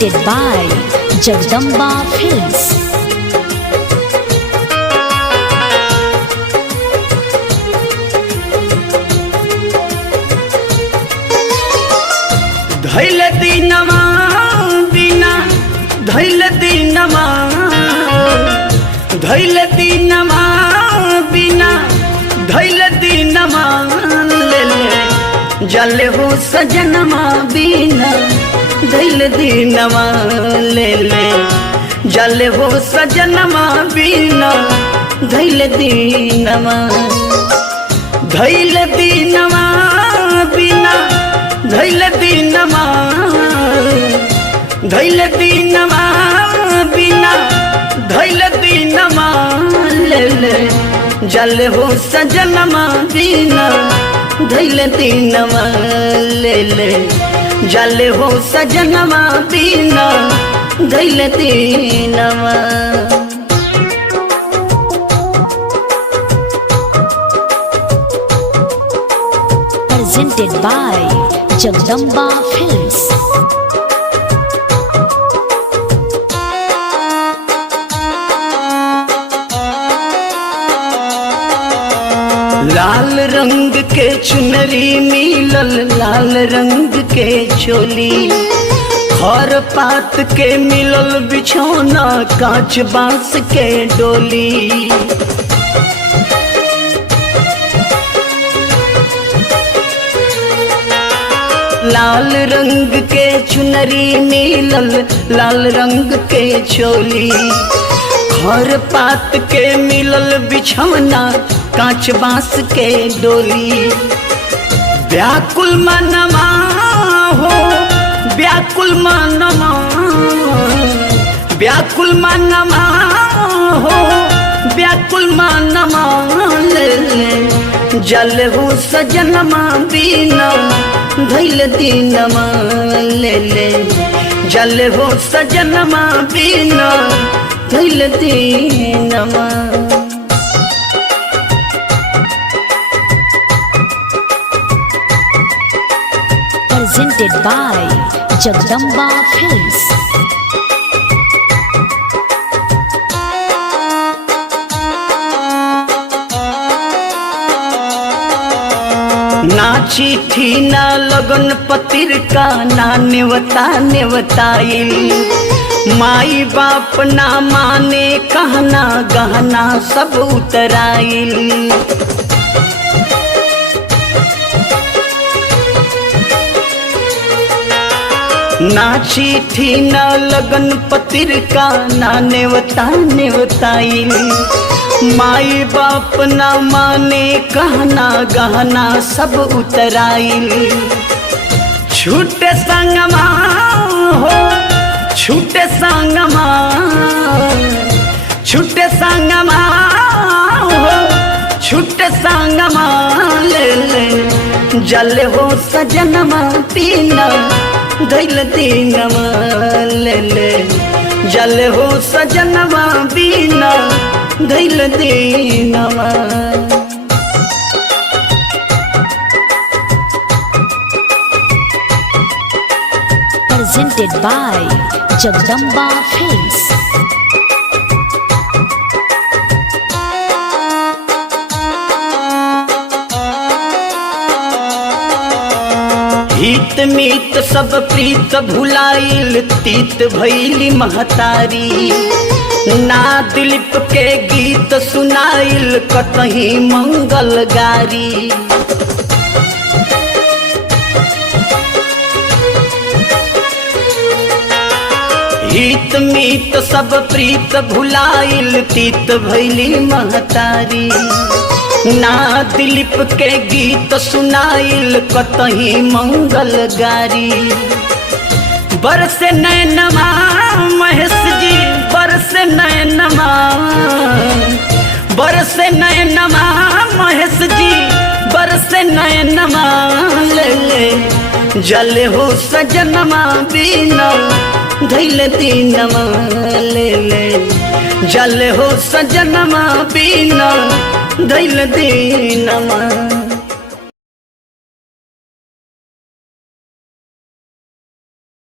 presented by Jagdamba Films. धैल दीनमा बिना धैल दीनमा धैल दीनमा बिना धैल दीनमा ले ले जले हो सजनमा बिना धैल दीनमा ले ले जले हो सजनमा बिना धैल दीनमा धैल दीनमा बिना धैल दीनमा धैल दीनमा बिना धैल दीनमा ले ले जल हो सजनमा बिना धैल दीनमा ले ले जल हो सजनमा बिना धैल दीनमा। Presented by Jagdamba Films. लाल रंग के चुनरी मिलल लाल रंग के चोली खर पात के मिलल बिछौना कांच बांस के डोली। लाल रंग के चुनरी मिलल लाल रंग के चोली खर पात के मिलल बिछौना कांच बांस के डोली। व्याकुल मनवा हो व्याकुल मनवा व्याकुल मनवा हो व्याकुल मनवा ले ले जल हो सजनमा बिना धैल दीनमा ले ले जल हो सजनमा बिना धैल दीनमा। Presented by Jagdamba Films. ना चिट्ठी ना लगन पत्रिका ना नेवता नेवताइल माई बाप ना माने कहना गहना सब उतराइल। ना चिट्ठी ना लगन पत्रिका ना नेवता नेवताइल माई बाप ना माने कहना गहना सब उतराइल। छूटे संगमा हो छूटे संगमा छूटे संगमा हो छूटे संगमा ले ले जल हो सजनमा बिना धैल दीनमा ले ले जल हो सजनमा बिना धैल दीनमा। Presented by Jagdamba Films. हित मीत सब प्रीत भुलाइल तीत भैली महतारी ना दिलीप के गीत सुनाइल कतही मंगल गारी। हित मीत सब प्रीत भुलाइल तीत भैली महतारी ना दिलीप के गीत सुनाइल कतही मंगल गारी। बरसे नैनमा महेश जी बरसे नैनमा बरसे नैनमा महेश जी बरसे नैनमा ले ले जल हो सजनमा बिना धैल दीनमा ले ले जल हो सजनमा बिना धैल दीनमा।